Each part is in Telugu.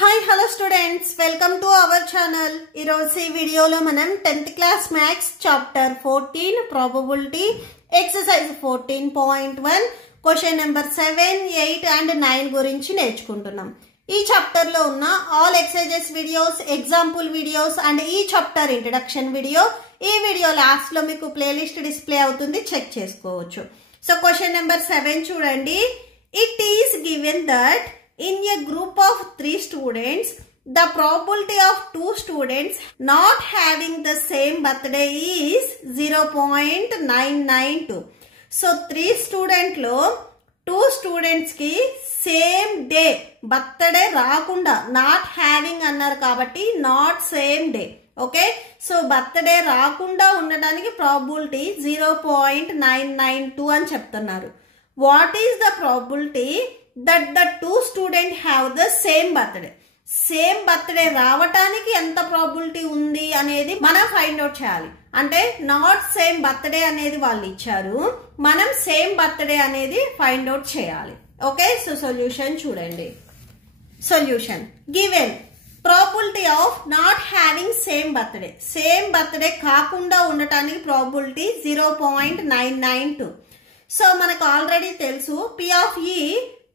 Hi hello students, welcome to our channel. ఈరోజు ఈ వీడియోలో మనం 10th class maths chapter 14 probability exercise 14.1 question number 7, 8 and 9 గురించి నేర్చుకుంటున్నాం. ఈ చాప్టర్ లో ఉన్న all exercises videos, example videos and ఈ చాప్టర్ ఇంట్రడక్షన్ వీడియో ఈ వీడియో లాస్ట్ లో మీకు ప్లేలిస్ట్ డిస్ప్లే అవుతుంది, చెక్ చేసుకోవచ్చు. సో క్వశ్చన్ నెంబర్ 7 చూడండి. It is given that in a group of 3 students, the probability of 2 students not having the same birthday is 0.992. So 3 student లో 2 students కి సేమ్ డే బర్త్డే రాకుండా నాట్ హ్యావింగ్ అన్నారు కాబట్టి not same day. Okay, so birthday రాకుండా ఉండడానికి ప్రాబిలిటీ 0.992 అని చెప్తున్నారు. What is the probability that the 2 students have the same birthday? Same birthday రావటానికి ఎంత ప్రాబిలిటీ ఉంది అనేది మనం ఫైండ్ అవుట్ చేయాలి. అంటే నాట్ సేమ్ బర్త్డే అనేది వాళ్ళు ఇచ్చారు, మనం సేమ్ బర్త్డే అనేది ఫైండ్ అవుట్ చేయాలి. ఓకే, సో సొల్యూషన్ చూడండి. Solution given probability of not having same birthday, same birthday కాకుండా ఉండటానికి ప్రాబిలిటీ 0.992. సో మనకు ఆల్రెడీ తెలుసు P of E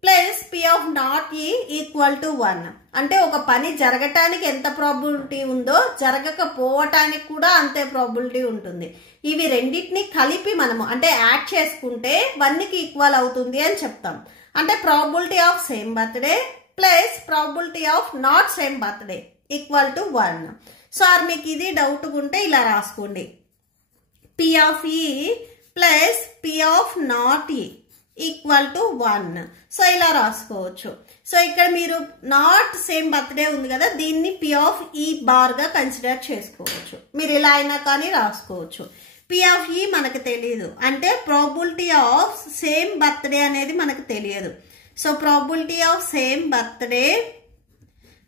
plus P of not E equal to 1. అంటే ఒక పని జరగటానికి ఎంత ప్రాబిలిటీ ఉందో జరగకపోవటానికి కూడా అంతే ప్రాబిలిటీ ఉంటుంది. ఇవి రెండింటిని కలిపి మనము అంటే యాడ్ చేసుకుంటే 1కి ఈక్వల్ అవుతుంది అని చెప్తాం. అంటే probability of same birthday plus probability of not same birthday equal to 1. So మీకు ఇది డౌట్ ఉంటే ఇలా రాసుకోండి. P of E plus P of not E equal to 1. So ఇలా రాసుకోవచ్చు. సో ఇక్కడ మీరు నాట్ సేమ్ బర్త్డే ఉంది కదా, దీన్ని P of E బార్ గా కన్సిడర్ చేసుకోవచ్చు. మీరు ఇలా అయినా కానీ రాసుకోవచ్చు. P of E మనకు తెలియదు, అంటే ప్రాబిలిటీ ఆఫ్ సేమ్ బర్త్డే అనేది మనకు తెలియదు. So probability of same birthday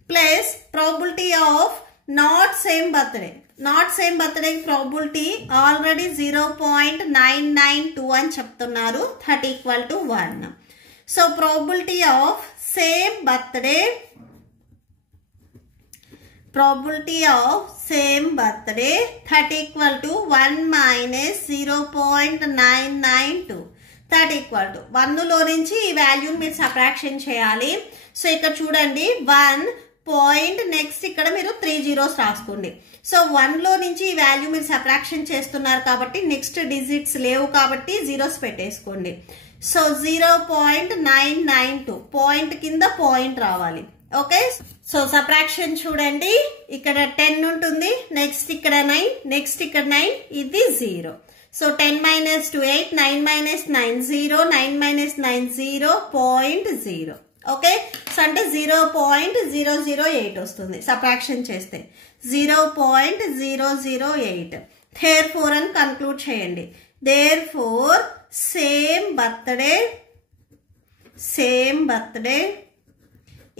plus probability of not same birthday. Not same birthday probability already 0.992 అని చెప్తున్నారు, that equal to 1. So probability of same birthday, probability of same birthday that equal to 1 minus 0.992 that equal to 1లో నుంచి ఈ వాల్యూని మీరు సబ్ట్రాక్షన్ చేయాలి. సో ఇక్కడ చూడండి 1 పాయింట్, నెక్స్ట్ ఇక్కడ మీరు 3 zeros రాసుకోండి. సో 1లో నుంచి ఈ వాల్యూ మీరు సబ్ట్రాక్షన్ చేస్తున్నారు కాబట్టి నెక్స్ట్ డిజిట్స్ లేవు కాబట్టి జీరోస్ పెట్టేసుకోండి. సో 0.992 పాయింట్ కింద పాయింట్ రావాలి. ఓకే, సో సబ్ట్రాక్షన్ చూడండి. ఇక్కడ 10 ఉంటుంది, నెక్స్ట్ ఇక్కడ 9, నెక్స్ట్ ఇక్కడ 9, ఇది 0. So 10 minus 2 8, 9 minus 9 0, 9 minus 9 0.0. Okay, so అంటే 0.008 వస్తుంది సబ్ట్రాక్షన్ చేస్తే 0.008. therefore అని కన్క్లూడ్ చేయండి. therefore same birthday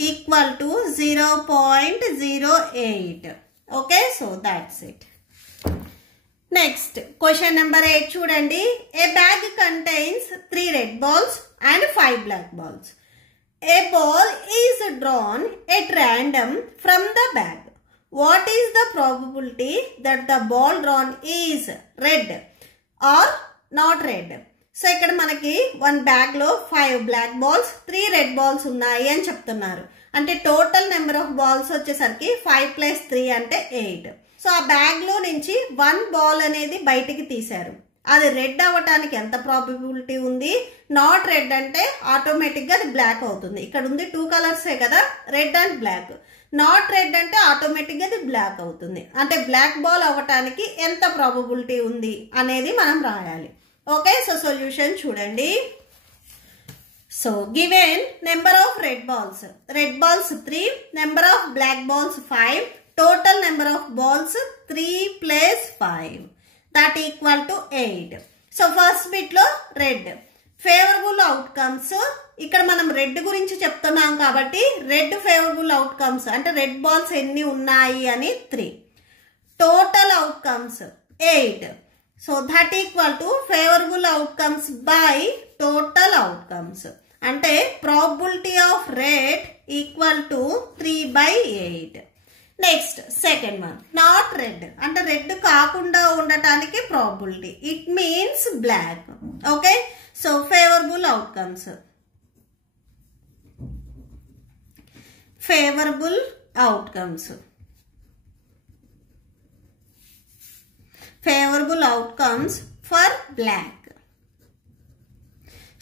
equal to 0.08. Okay, so that's it. Next question number 8 చూడండి. ఏ bag contains 3 red balls and 5 black balls. A ball is drawn at random from the bag. What is the probability that the ball drawn is red or not red? So ఇక్కడ మనకి 1 బ్యాగ్ లో 5 బ్లాక్ బాల్స్ 3 రెడ్ బాల్స్ ఉన్నాయి అని చెప్తున్నారు. అంటే టోటల్ నెంబర్ ఆఫ్ బాల్స్ వచ్చేసరికి 5 + 3 అంటే 8. సో ఆ బ్యాగ్ లో నుంచి 1 బాల్ అనేది బయటికి తీశారు, అది రెడ్ అవ్వటానికి ఎంత ప్రాబిలిటీ ఉంది? నాట్ రెడ్ అంటే ఆటోమేటిక్ గా అది బ్లాక్ అవుతుంది. ఇక్కడ ఉంది 2 కలర్సే కదా, red and black. Not red అంటే ఆటోమేటిక్ గా అది బ్లాక్ అవుతుంది. అంటే బ్లాక్ బాల్ అవ్వటానికి ఎంత ప్రాబిలిటీ ఉంది అనేది మనం రాయాలి. ఓకే, సో సొల్యూషన్ చూడండి. So given number of red balls 3, number of black balls 5, total number of balls 3 + 5 that equal to 8. So first bit లో రెడ్ ఫేవరబుల్ అవుట్కమ్స్, ఇక్కడ మనం రెడ్ గురించి చెప్తున్నాం కాబట్టి రెడ్ ఫేవరబుల్ అవుట్కమ్స్ అంటే రెడ్ బాల్స్ ఎన్ని ఉన్నాయి అని 3, total outcomes 8. So that equal to favourable outcomes by total outcomes. అంటే probability of red equal to 3/8. Next second one, not red అంటే రెడ్ కాకుండా ఉండటానికి probability, it means black. Okay, so favourable outcomes. Favourable outcomes, favourable outcomes for black.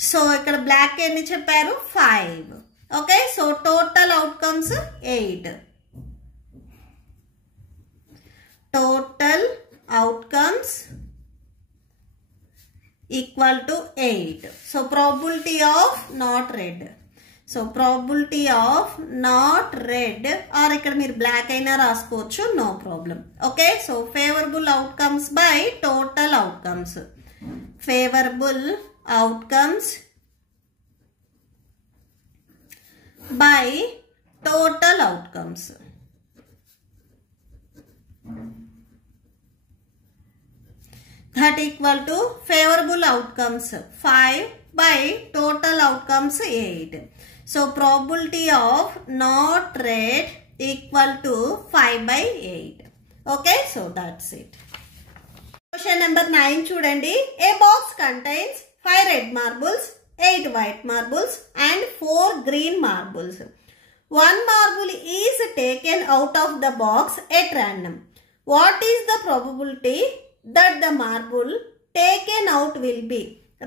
So ఇక్కడ బ్లాక్ ఎన్ని చెప్పారు? 5. Okay, so total outcomes 8. Total outcomes equal to 8. So probability of not red. So probability of not red, or ఇక్కడ మీరు బ్లాక్ అయినా రాసుకోవచ్చు, no problem. Okay, so favourable outcomes by total outcomes. Favourable outcomes by total outcomes. That equal to favorable outcomes 5 by total outcomes 8. So probability of not red equal to 5/8. Okay, so that's it. Question number 9 చూడండి. A box contains 5 red marbles, 8 white marbles and 4 green marbles. One marble is taken out of the box at random. What is the probability that the marble taken out will be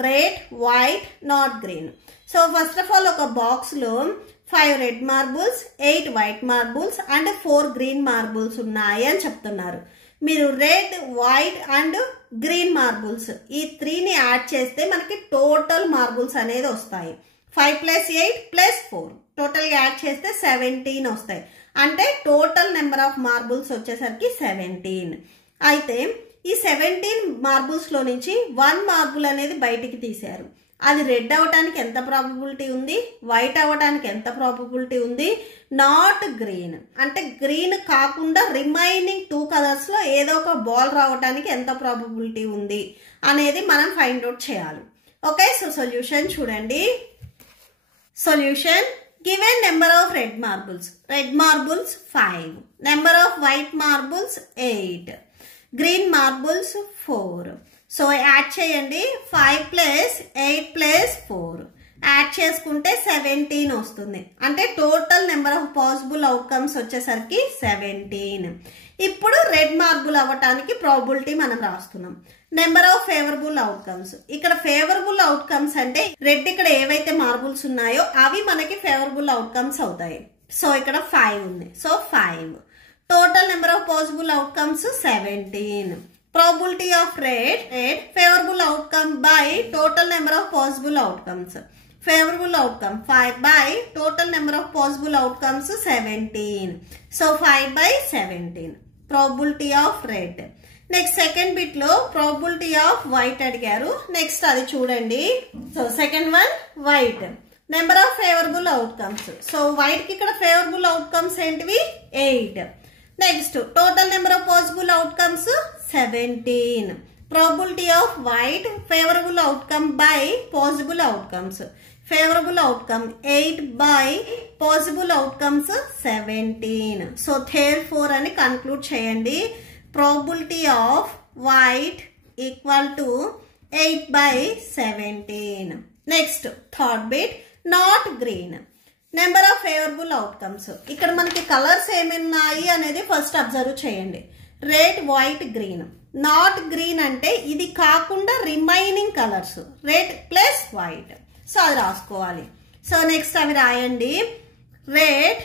red, white, not green? So first of all oka box lo 5 red marbles, 8 white marbles and 4 green marbles ఉన్నాయి అని చెప్తున్నారు. మీరు red, white and green marbles ఈ 3ని యాడ్ చేస్తే మనకి టోటల్ మార్బుల్స్ అనేది వస్తాయి. 5 + 8 + 4 టోటల్ యాడ్ చేస్తే 17 వస్తాయి. అంటే టోటల్ నెంబర్ ఆఫ్ మార్బుల్స్ వచ్చేసరికి 17. అయితే ఈ 17 మార్బుల్స్ లో నుంచి 1 మార్బుల్ అనేది బయటికి తీశారు. అది రెడ్ అవడానికి ఎంత ప్రాబబిలిటీ ఉంది, వైట్ అవడానికి ఎంత ప్రాబబిలిటీ ఉంది, నాట్ గ్రీన్ అంటే గ్రీన్ కాకుండా రిమైనింగ్ 2 కలర్స్ లో ఏదో ఒక బాల్ రావడానికి ఎంత ప్రాబబిలిటీ ఉంది అనేది మనం ఫైండ్ అవుట్ చేయాలి. ఓకే, సో సొల్యూషన్ చూడండి. Solution, given number of red marbles 5, number off white marbles 8, green marbles 4. So add చేయండి. 5 + 8 + 4 యాడ్ చేసుకుంటే 17 వస్తుంది. అంటే total number of possible outcomes వచ్చేసరికి 17. ఇప్పుడు రెడ్ మార్బుల్ అవ్వటానికి ప్రాబబిలిటీ మనం రాస్తున్నాం. నెంబర్ ఆఫ్ ఫేవరబుల్ అవుట్కమ్స్, ఇక్కడ ఫేవరబుల్ అవుట్కమ్స్ అంటే రెడ్ ఇక్కడ ఏవైతే మార్బుల్స్ ఉన్నాయో అవి మనకి ఫేవరబుల్ అవుట్కమ్స్ అవుతాయి. సో ఇక్కడ 5 ఉంది. So 5. Total number of possible outcomes 17. Probability of red, favorable outcome by total number of possible outcomes. Favorable outcome 5 by total number of possible outcomes 17. So 5/17. Probability of red. Next second bit lo probability of white adigaru. Next adi chudandi. So second one white. Number of favorable outcomes. So white ki ikkada favorable outcomes entivi 8. Next total number of possible outcomes 17. Probability of white favorable outcome by possible outcomes. Favorable outcome 8 by possible outcomes 17. So therefore ani conclude cheyandi. Probability of white equal to 8/17. Next third bit, not green. Number of favourable outcomes. ఇక్కడ మనకి కలర్స్ ఏమున్నాయి అనేది ఫస్ట్ అబ్జర్వ్ చేయండి. Red, white, green. Not green అంటే ఇది కాకుండా remaining colours red plus white. So అది రాసుకోవాలి. సో నెక్స్ట్ అవి రాయండి. Red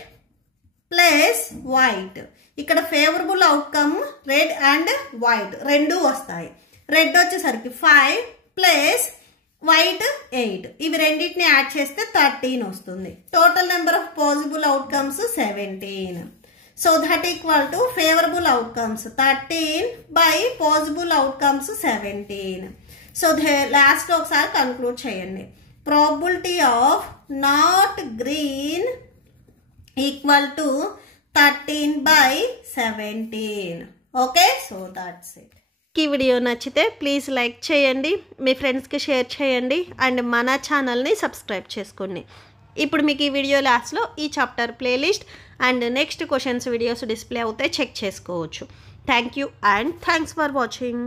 plus white. ఇక్కడ favourable outcome red and white రెండు వస్తాయి. రెడ్ వచ్చేసరికి 5 ప్లస్ వైట్ 8. ఇవి రెండింటిని యాడ్ చేస్తే 13 వస్తుంది. Total number of possible outcomes 17. So that equal to favourable outcomes 13 by possible outcomes 17. So last లో ఒకసారి కన్క్లూడ్ చేయండి. Probability of not green equal to 13/17. Okay, so that's it. ఈ వీడియో నచ్చితే ప్లీజ్ లైక్ చేయండి, మీ ఫ్రెండ్స్కి షేర్ చేయండి అండ్ మన ఛానల్ని సబ్స్క్రైబ్ చేసుకోండి. ఇప్పుడు మీకు ఈ వీడియో లాస్ట్లో ఈ chapter playlist and next questions videos display అవుతాయి, చెక్ చేసుకోవచ్చు. Thank you and thanks for watching.